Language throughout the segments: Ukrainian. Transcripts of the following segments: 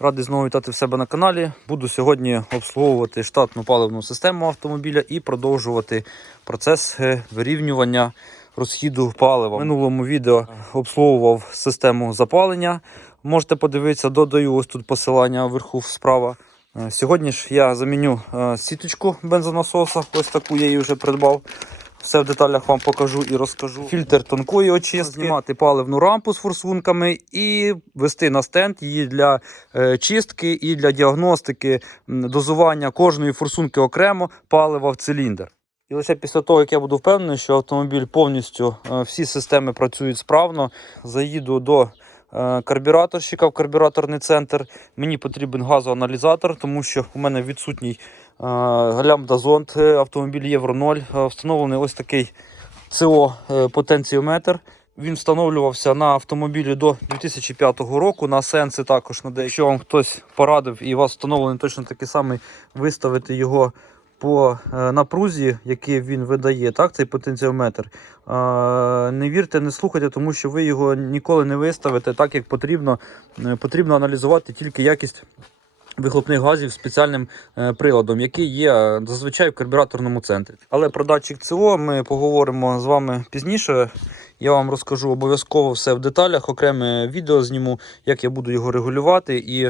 Радий знову вітати в себе на каналі. Буду сьогодні обслуговувати штатну паливну систему автомобіля і продовжувати процес вирівнювання розхіду палива. В минулому відео обслуговував систему запалення. Можете подивитися, додаю ось тут посилання вверху справа. Сьогодні ж я заміню сіточку бензонасоса, ось таку я її вже придбав. Все в деталях вам покажу і розкажу. Фільтр тонкої очистки, знімати паливну рампу з форсунками і вести на стенд її для чистки і для діагностики, дозування кожної форсунки окремо, палива в циліндр. І лише після того, як я буду впевнений, що автомобіль повністю, всі системи працюють справно, заїду до карбюраторщика в карбюраторний центр. Мені потрібен газоаналізатор, тому що у мене відсутній лямбда-зонд, автомобіль Євро 0. Встановлений ось такий СО-потенціометр. Він встановлювався на автомобілі до 2005 року, на сенси також надає. Якщо вам хтось порадив і у вас встановлений точно такий самий, виставити його по напрузі, який він видає, так, цей потенціометр, не вірте, не слухайте, тому що ви його ніколи не виставите так, як потрібно. Потрібно аналізувати тільки якість вихлопних газів спеціальним приладом, який є зазвичай в карбюраторному центрі. Але про датчик СО ми поговоримо з вами пізніше. Я вам розкажу обов'язково все в деталях, окреме відео зніму, як я буду його регулювати і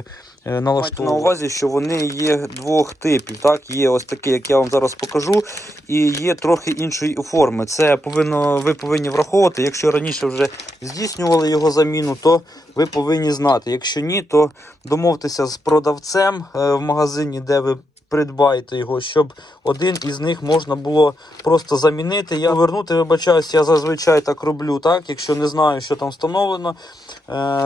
налаштовувати. Майте на увазі, що вони є двох типів. Так? Є ось такий, як я вам зараз покажу, і є трохи іншої форми. Це ви повинні враховувати. Якщо раніше вже здійснювали його заміну, то ви повинні знати. Якщо ні, то домовтеся з продавцем в магазині, де ви придбайте його, щоб один із них можна було просто замінити. Я повернути, вибачаюсь, я зазвичай так роблю, так? Якщо не знаю, що там встановлено,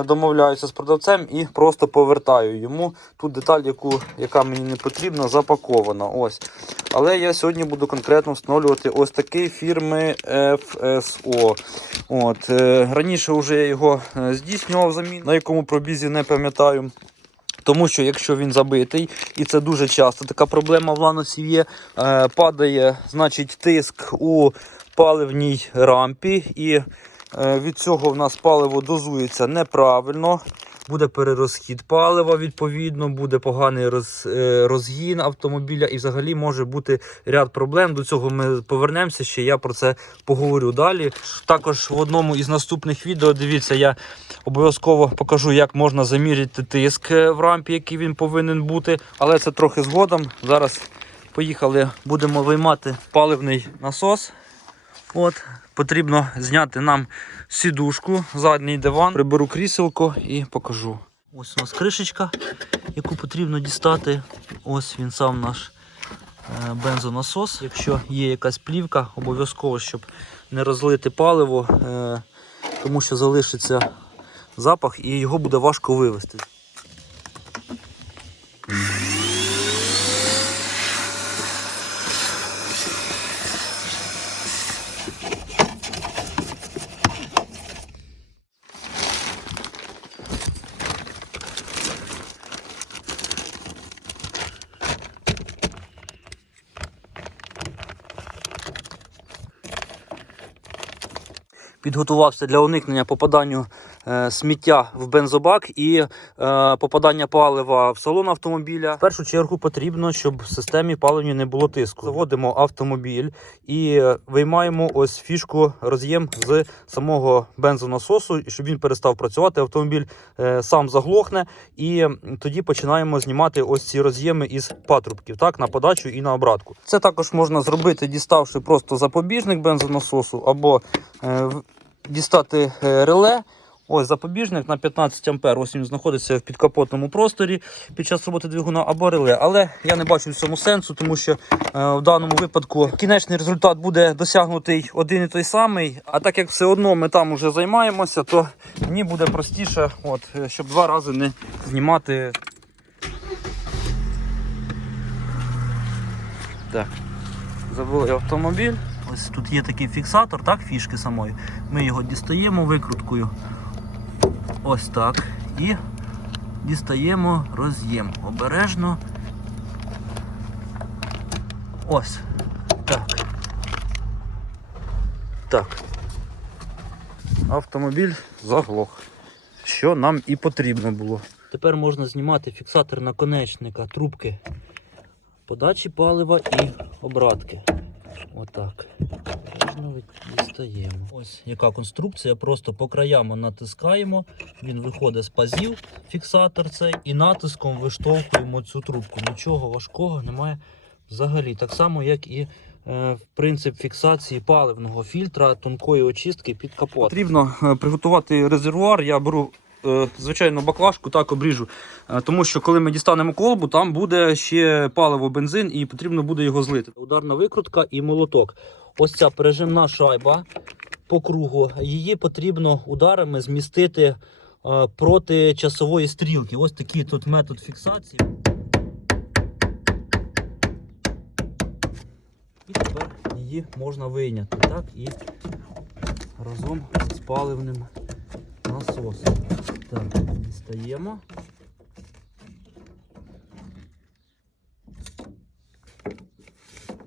домовляюся з продавцем і просто повертаю йому ту деталь, яка мені не потрібна, запакована. Ось. Але я сьогодні буду конкретно встановлювати ось такий фірми FSO. Раніше вже я його здійснював заміну, на якому пробізі не пам'ятаю. Тому що якщо він забитий, і це дуже часто така проблема в ланосів є, падає, значить, тиск у паливній рампі, і від цього в нас паливо дозується неправильно. Буде перерозхід палива, відповідно, буде поганий розгін автомобіля і взагалі може бути ряд проблем. До цього ми повернемося, ще я про це поговорю далі. Також в одному із наступних відео, дивіться, я обов'язково покажу, як можна заміряти тиск в рампі, який він повинен бути, але це трохи згодом. Зараз поїхали, будемо виймати паливний насос. Потрібно зняти нам сідушку, задній диван. Приберу кріселко і покажу. Ось у нас кришечка, яку потрібно дістати. Ось він сам наш бензонасос. Якщо є якась плівка, обов'язково, щоб не розлити паливо, тому що залишиться запах і його буде важко вивести. Підготувався для уникнення попаданню сміття в бензобак і попадання палива в салон автомобіля. В першу чергу потрібно, щоб в системі паливній не було тиску. Заводимо автомобіль і виймаємо ось фішку, роз'єм з самого бензонасосу, щоб він перестав працювати. Автомобіль сам заглохне, і тоді починаємо знімати ось ці роз'єми із патрубків, так, на подачу і на обратку. Це також можна зробити, діставши просто запобіжник бензонасосу, або дістати реле. Ось запобіжник на 15 А, ось він знаходиться в підкапотному просторі під час роботи двигуна, або реле. Але я не бачу в цьому сенсу, тому що в даному випадку кінечний результат буде досягнутий один і той самий. А так як все одно ми там вже займаємося, то мені буде простіше, щоб два рази не знімати. Так, завели автомобіль. Ось тут є такий фіксатор, так, фішки самої. Ми його дістаємо викруткою. Ось так. І дістаємо роз'єм. Обережно. Ось. Так. Так. Автомобіль заглох. Що нам і потрібно було. Тепер можна знімати фіксатор наконечника трубки подачі палива і обратки. Отак. Обережно дістаємо. Ось яка конструкція. Просто по краям натискаємо, він виходить з пазів, фіксатор цей, і натиском виштовхуємо цю трубку. Нічого важкого немає взагалі. Так само, як і принцип фіксації паливного фільтра тонкої очистки під капотом. Потрібно приготувати резервуар. Я беру звичайно баклажку, так обріжу, тому що коли ми дістанемо колбу, там буде ще паливо, бензин і потрібно буде його злити. Ударна викрутка і молоток. Ось ця пережимна шайба по кругу, її потрібно ударами змістити проти часової стрілки. Ось такий тут метод фіксації. І тепер її можна вийняти, так, і разом з паливним насосом. Так, дістаємо.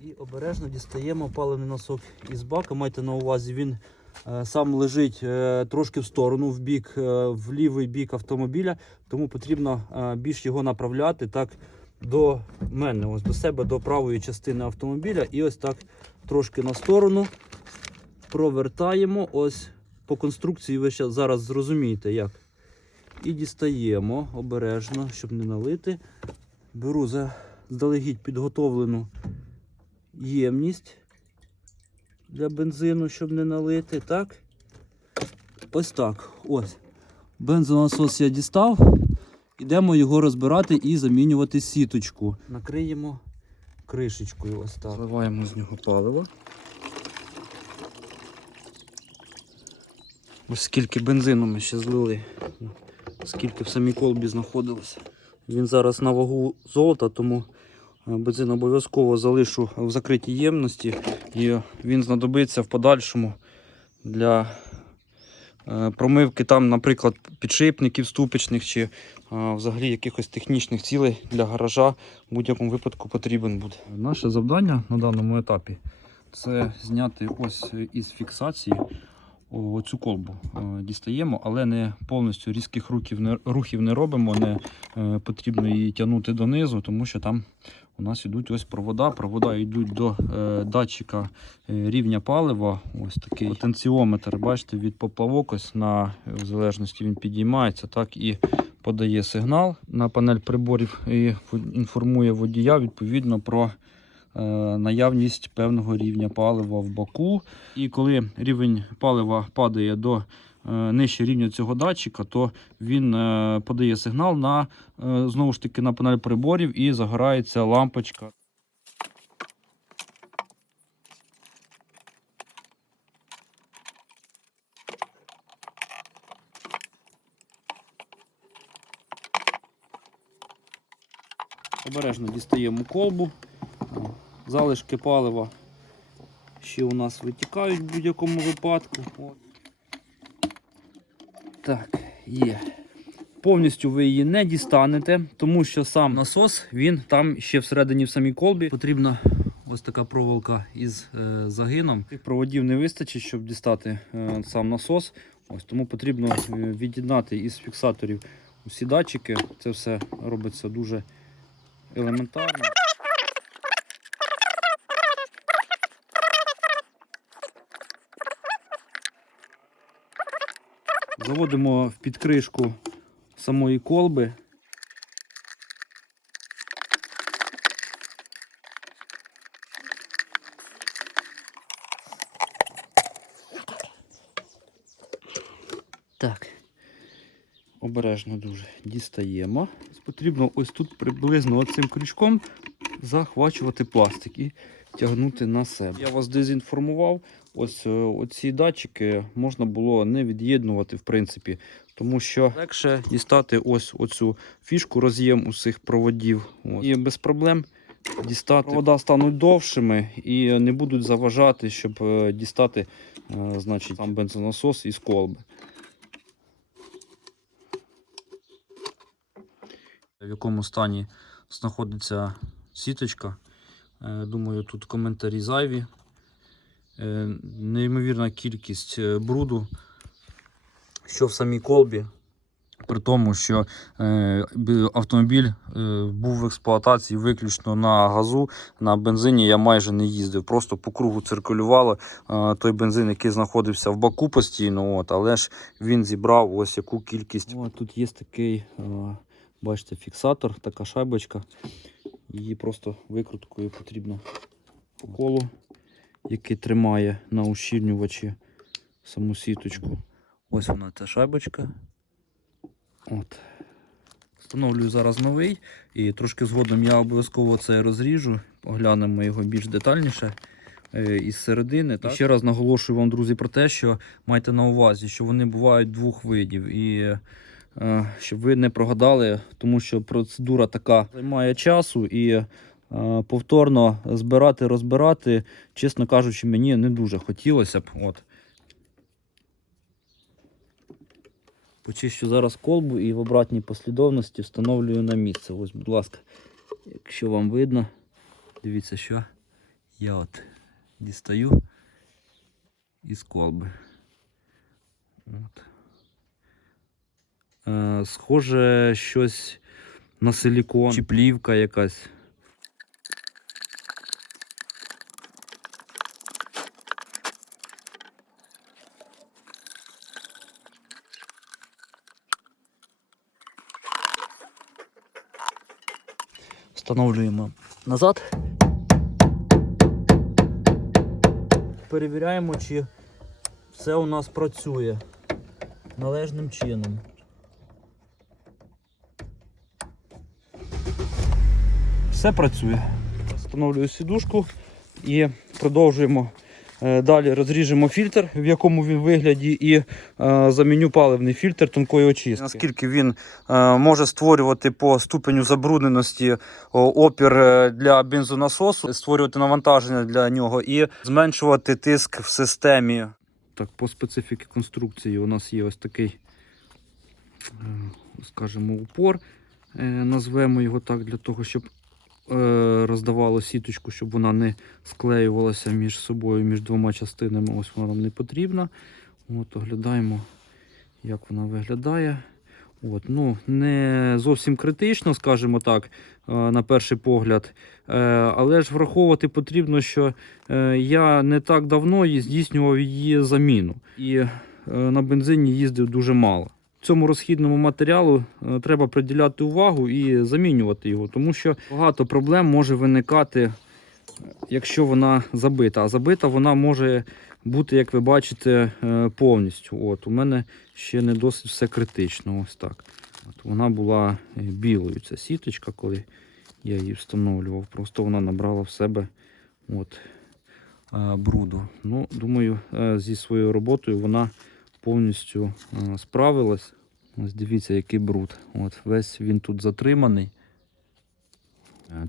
І обережно дістаємо паливний носок із бака. Майте на увазі, він сам лежить трошки в сторону, в бік, в лівий бік автомобіля, тому потрібно більш його направляти так до мене, ось до себе, до правої частини автомобіля. І ось так трошки на сторону провертаємо. Ось по конструкції ви зараз зрозумієте як. І дістаємо обережно, щоб не налити. Беру заздалегідь підготовлену ємність для бензину, щоб не налити. Так. Ось так. Ось. Бензонасос я дістав. Ідемо його розбирати і замінювати сіточку. Накриємо кришечкою. Ось так. Зливаємо з нього паливо. Ось скільки бензину ми ще злили, скільки в самій колбі знаходилося. Він зараз на вагу золота, тому бензин обов'язково залишу в закритій ємності. І він знадобиться в подальшому для промивки там, наприклад, підшипників ступичних чи взагалі якихось технічних цілей для гаража в будь-якому випадку потрібен буде. Наше завдання на даному етапі – це зняти ось із фіксації оцю колбу. Дістаємо, але не повністю різких рухів не робимо, не потрібно її тягнути донизу, тому що там у нас йдуть ось провода. Провода йдуть до датчика рівня палива. Ось такий потенціометр, бачите, від поплавок, ось в залежності він підіймається, так і подає сигнал на панель приборів і інформує водія відповідно про наявність певного рівня палива в баку. І коли рівень палива падає до нижче рівня цього датчика, то він подає сигнал на, знову ж таки, на панель приборів і загорається лампочка. Обережно дістаємо колбу. Залишки палива ще у нас витікають в будь-якому випадку. Так, є. Повністю ви її не дістанете, тому що сам насос, він там ще всередині в самій колбі. Потрібна ось така проволока із загином. Цих проводів не вистачить, щоб дістати сам насос. Ось, тому потрібно від'єднати із фіксаторів усі датчики. Це все робиться дуже елементарно. Заводимо в підкришку самої колби. Так, обережно дуже дістаємо. Потрібно ось тут приблизно оцим крючком захвачувати пластик і тягнути на себе. Я вас дезінформував. Ось оці датчики можна було не від'єднувати, в принципі, тому що легше дістати ось оцю фішку, роз'єм усіх проводів. Ось. І без проблем дістати. Провода стануть довшими і не будуть заважати, щоб дістати, значить, сам бензонасос із колби. В якому стані знаходиться сіточка. Думаю, тут коментарі зайві. Неймовірна кількість бруду, що в самій колбі, При тому, що автомобіль був в експлуатації виключно на газу, на бензині я майже не їздив, просто по кругу циркулювало той бензин, який знаходився в баку постійно, але ж він зібрав ось яку кількість. Тут є такий, бачите, фіксатор, така шайбочка, її просто викруткою потрібно по колу, який тримає на ущільнювачі саму сіточку. Ось вона, ця шайбочка. Встановлюю зараз новий і трошки згодом я обов'язково це розріжу, оглянемо його більш детальніше із середини. Так? Ще раз наголошую вам, друзі, про те, що майте на увазі, що вони бувають двох видів. І щоб ви не прогадали, тому що процедура така займає часу і повторно збирати, розбирати, чесно кажучи, мені не дуже хотілося б. Почищу зараз колбу і в обратній послідовності встановлюю на місце. Ось, будь ласка, якщо вам видно, дивіться, що я дістаю із колби. Схоже щось на силікон чи плівка якась. Встановлюємо назад. Перевіряємо, чи все у нас працює належним чином. Все працює. Встановлюю сідушку і продовжуємо. Далі розріжемо фільтр, в якому він вигляді, і заміню паливний фільтр тонкої очистки. Наскільки він може створювати по ступеню забрудненості опір для бензонасосу, створювати навантаження для нього і зменшувати тиск в системі. Так, по специфіці конструкції у нас є ось такий, скажімо, упор, назвемо його так, для того, щоб роздавало сіточку, щоб вона не склеювалася між собою, між двома частинами. Ось вона нам не потрібна. Оглядаємо, як вона виглядає. Не зовсім критично, скажімо так, на перший погляд. Але ж враховувати потрібно, що я не так давно здійснював її заміну. І на бензині їздив дуже мало. Цьому розхідному матеріалу треба приділяти увагу і замінювати його, тому що багато проблем може виникати, якщо вона забита. А забита вона може бути, як ви бачите, повністю. У мене ще не досить все критично. Ось так. Вона була білою, ця сіточка, коли я її встановлював. Просто вона набрала в себе бруду. Думаю, зі своєю роботою вона повністю справилась. Ось дивіться, який бруд. Весь він тут затриманий.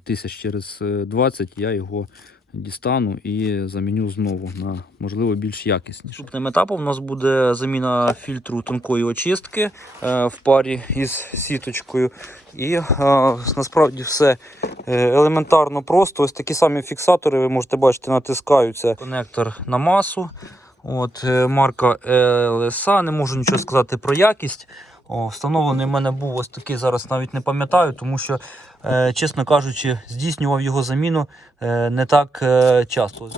Тисяч через 20 я його дістану і заміню знову на, можливо, більш якісніше. Наступним етапом у нас буде заміна фільтру тонкої очистки в парі із сіточкою. І насправді все елементарно просто. Ось такі самі фіксатори, ви можете бачити, натискаються. Конектор на масу. Марка LSA, не можу нічого сказати про якість. Встановлений в мене був ось такий, зараз навіть не пам'ятаю, тому що, чесно кажучи, здійснював його заміну не так часто.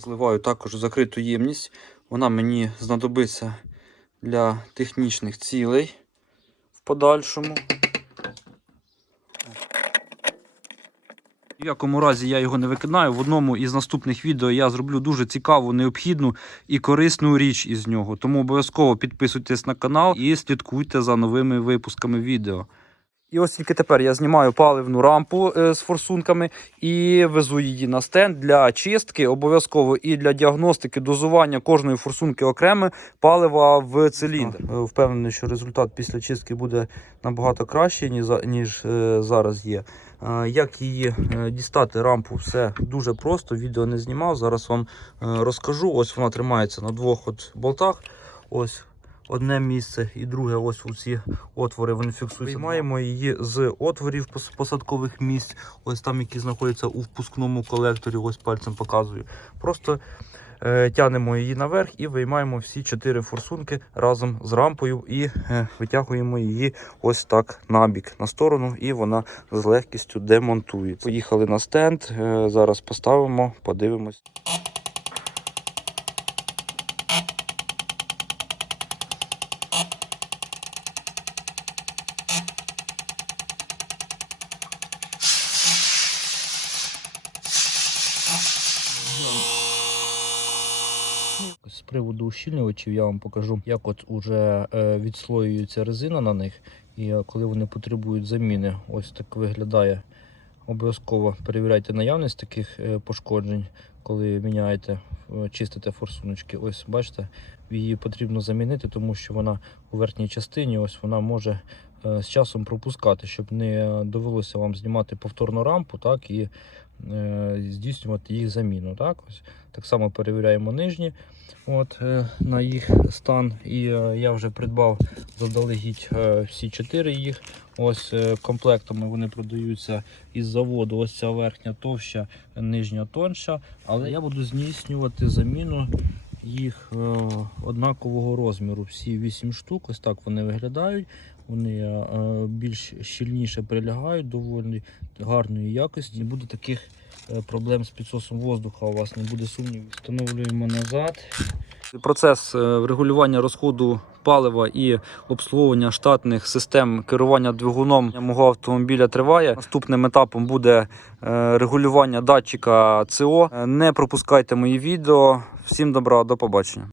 Зливаю також закриту ємність. Вона мені знадобиться для технічних цілей в подальшому. В якому разі я його не викидаю. В одному із наступних відео я зроблю дуже цікаву, необхідну і корисну річ із нього. Тому обов'язково підписуйтесь на канал і слідкуйте за новими випусками відео. І ось тільки тепер я знімаю паливну рампу з форсунками і везу її на стенд для чистки, обов'язково і для діагностики дозування кожної форсунки окремо палива в циліндр. Впевнений, що результат після чистки буде набагато кращий, ніж зараз є. Як її дістати, рампу, все дуже просто, відео не знімав, зараз вам розкажу. Ось вона тримається на двох болтах. Ось одне місце і друге, ось усі отвори, вони фіксуються. Виймаємо її з отворів посадкових місць, ось там, які знаходяться у впускному колекторі, ось пальцем показую. Просто тягнемо її наверх і виймаємо всі 4 форсунки разом з рампою і витягуємо її ось так набік, на сторону, і вона з легкістю демонтується. Поїхали на стенд, зараз поставимо, подивимось. З приводу ущільнювачів я вам покажу, як от уже відслоюється резина на них, і коли вони потребують заміни. Ось так виглядає. Обов'язково перевіряйте наявність таких пошкоджень, коли міняєте, чистите форсуночки. Ось бачите, її потрібно замінити, тому що вона у верхній частині ось вона може з часом пропускати, щоб не довелося вам знімати повторну рампу, так, і здійснювати їх заміну. Так само перевіряємо нижні на їх стан. І я вже придбав заздалегідь всі 4 їх. Ось комплектами вони продаються із заводу. Ось ця верхня товща, нижня тонша. Але я буду здійснювати заміну їх однакового розміру. Всі 8 штук. Ось так вони виглядають. Вони більш щільніше прилягають, доволі гарної якості. Не буде таких проблем з підсосом воздуха, у вас не буде сумнівів. Встановлюємо назад. Процес регулювання розходу палива і обслуговування штатних систем керування двигуном мого автомобіля триває. Наступним етапом буде регулювання датчика СО. Не пропускайте мої відео. Всім добра, до побачення.